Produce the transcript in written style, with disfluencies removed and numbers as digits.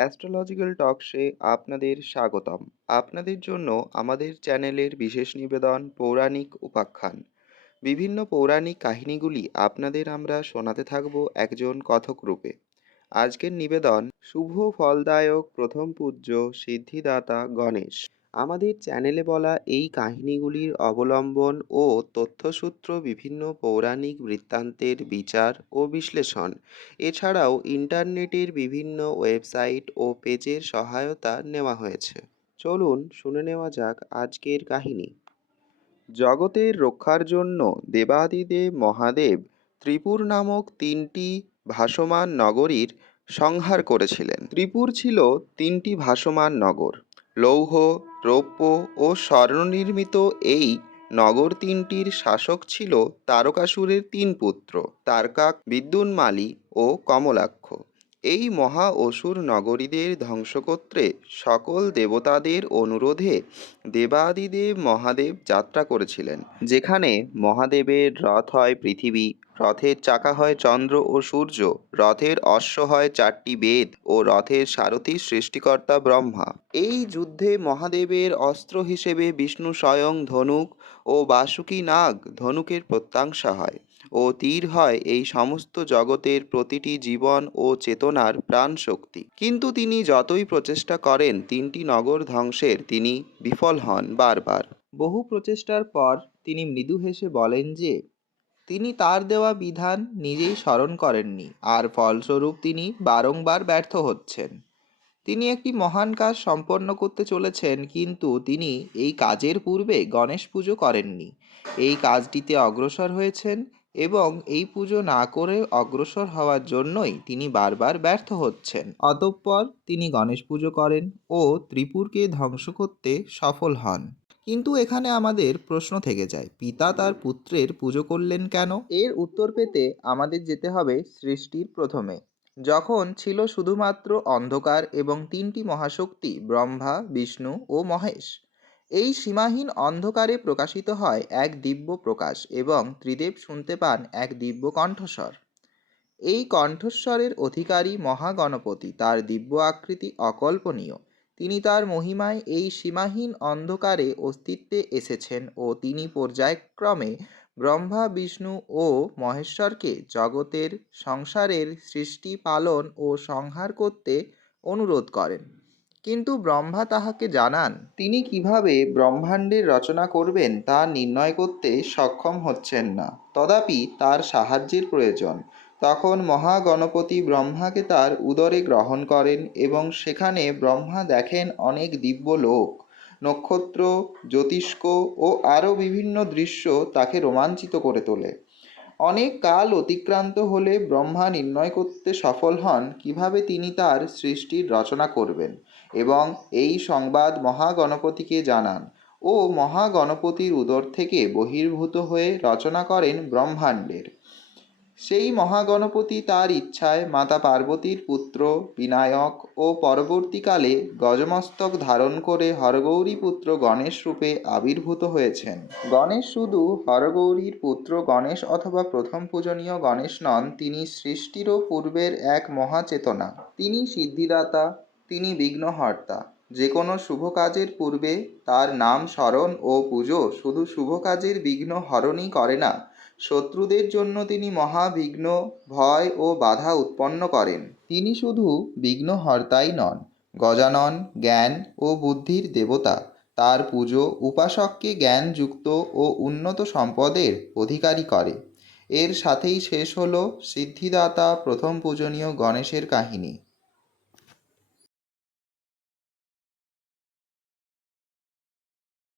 Astrological টকশে আপনাদের স্বাগতম। আপনাদের জন্য আমাদের চ্যানেলের বিশেষ নিবেদন পৌরাণিক উপাখ্যান। বিভিন্ন পৌরাণিক কাহিনীগুলি আপনাদের আমরা শোনাতে থাকব একজন কথক রূপে। আজকের নিবেদন শুভ ফলদায়ক প্রথম পূজ্য সিদ্ধিদাতা গণেশ। আমাদের চ্যানেলে বলা এই কাহিনীগুলির অবলম্বন ও তথ্যসূত্র বিভিন্ন পৌরাণিক বৃত্তান্তের বিচার ও বিশ্লেষণ, এছাড়াও ইন্টারনেটের বিভিন্ন ওয়েবসাইট ও পেজের সহায়তা নেওয়া হয়েছে। চলুন শুনে নেওয়া যাক আজকের কাহিনী। জগতের রক্ষার জন্য দেবাদিদেব মহাদেব ত্রিপুর নামক তিনটি ভাসমান নগরীর সংহার করেছিলেন। ত্রিপুর ছিল তিনটি ভাসমান নগর। লৌহ, রৌপ্য ও স্বর্ণ নির্মিত এই নগর তিনটির শাসক ছিল তারকাসুরের তিন পুত্র তার্কাক, বিদ্যুন্মালী ও কমলাক্ষ। এই মহা অসুর নগরীদের ধ্বংস করতে সকল দেবতাদের অনুরোধে দেবাদিদেব মহাদেব যাত্রা করেছিলেন। যেখানে মহাদেবের রথ হয় পৃথিবী, রথের চাকা হয় চন্দ্র ও সূর্য, রথের অশ্ব হয় চারটি বেদ ও রথের সারথি সৃষ্টিকর্তা ব্রহ্মা। এই যুদ্ধে মহাদেবের অস্ত্র হিসেবে বিষ্ণু স্বয়ং ধনুক ও বাসুকী নাগ ধনুকের প্রত্যাংশা হয় ও তীর হয় এই সমস্ত জগতের প্রতিটি জীবন ও চেতনার প্রাণ শক্তি। কিন্তু তিনি যতই প্রচেষ্টা করেন তিনটি নগর ধ্বংসের তিনি বিফল হন বারবার। বহু প্রচেষ্টার পর তিনি মৃদু হেসে বলেন যে তিনি তার দেওয়া বিধান নিজেই স্মরণ করেননি, আর ফলস্বরূপ তিনি বারংবার ব্যর্থ হচ্ছেন। তিনি একটি মহান কাজ সম্পন্ন করতে চলেছেন, কিন্তু তিনি এই কাজের পূর্বে গণেশ পুজো করেননি। এই কাজটিতে অগ্রসর হয়েছেন এবং এই পুজো না করে অগ্রসর হওয়ার জন্যই তিনি বারবার ব্যর্থ হচ্ছেন। অতঃপর তিনি গণেশ পুজো করেন ও ত্রিপুরকে ধ্বংস করতে সফল হন। কিন্তু এখানে আমাদের প্রশ্ন থেকে যায়, পিতা তার পুত্রের পুজো করলেন কেন? এর উত্তর পেতে আমাদের যেতে হবে সৃষ্টির প্রথমে, যখন ছিল শুধুমাত্র অন্ধকার এবং তিনটি মহাশক্তি ব্রহ্মা, বিষ্ণু ও মহেশ। এই সীমাহীন অন্ধকারে প্রকাশিত হয় এক দিব্য প্রকাশ এবং ত্রিদেব শুনতে পান এক দিব্য কণ্ঠস্বর। এই কণ্ঠস্বরের অধিকারী মহাগণপতি, তার দিব্য আকৃতি অকল্পনীয়। তিনি তার মহিমায় এই সীমাহীন অন্ধকারে অস্তিত্বে এসেছেন ও তিনি পর্যায়ক্রমে ব্রহ্মা, বিষ্ণু ও মহেশ্বরকে জগতের সংসারের সৃষ্টি, পালন ও সংহার করতে অনুরোধ করেন। কিন্তু ব্রহ্মা তাহাকে জানান তিনি কিভাবে ব্রহ্মাণ্ডের রচনা করবেন তা নির্ণয় করতে সক্ষম হচ্ছেন না, তথাপি তার সাহায্যের প্রয়োজন। তখন মহাগণপতি ব্রহ্মাকে তার উদরে গ্রহণ করেন এবং সেখানে ব্রহ্মা দেখেন অনেক দিব্য লোক, নক্ষত্র, জ্যোতিষ্ক ও আরও বিভিন্ন দৃশ্য তাকে রোমাঞ্চিত করে তোলে। অনেক কাল অতিক্রান্ত হলে ব্রহ্মা নির্ণয় করতে সফল হন কিভাবে তিনি তার সৃষ্টির রচনা করবেন এবং এই সংবাদ মহাগণপতিকে জানান ও মহাগণপতির উদর থেকে বহির্ভূত হয়ে রচনা করেন ব্রহ্মাণ্ডের। সেই মহাগণপতি তার ইচ্ছায় মাতা পার্বতীর পুত্র বিনায়ক ও পরবর্তীকালে গজমস্তক ধারণ করে হরগৌরী পুত্র গণেশ রূপে আবির্ভূত হয়েছেন। গণেশ শুধু হরগৌরীর পুত্র গণেশ অথবা প্রথম পূজনীয় গণেশ নন, তিনি সৃষ্টিরও পূর্বের এক মহাচেতনা। তিনি সিদ্ধিদাতা, তিনি বিঘ্নহর্তা। যে কোনো শুভ কাজের পূর্বে তার নাম স্মরণ ও পুজো শুধু শুভ কাজের বিঘ্ন হরণই করে না, শত্রুদের জন্য তিনি মহাবিঘ্ন, ভয় ও বাধা উৎপন্ন করেন। তিনি শুধু বিঘ্নহর্তাই নন, গজানন, জ্ঞান ও বুদ্ধির দেবতা। তার পুজো উপাসককে জ্ঞানযুক্ত ও উন্নত সম্পদের অধিকারী করে। এর সাথেই শেষ হলো সিদ্ধিদাতা প্রথম পূজনীয় গণেশের কাহিনী।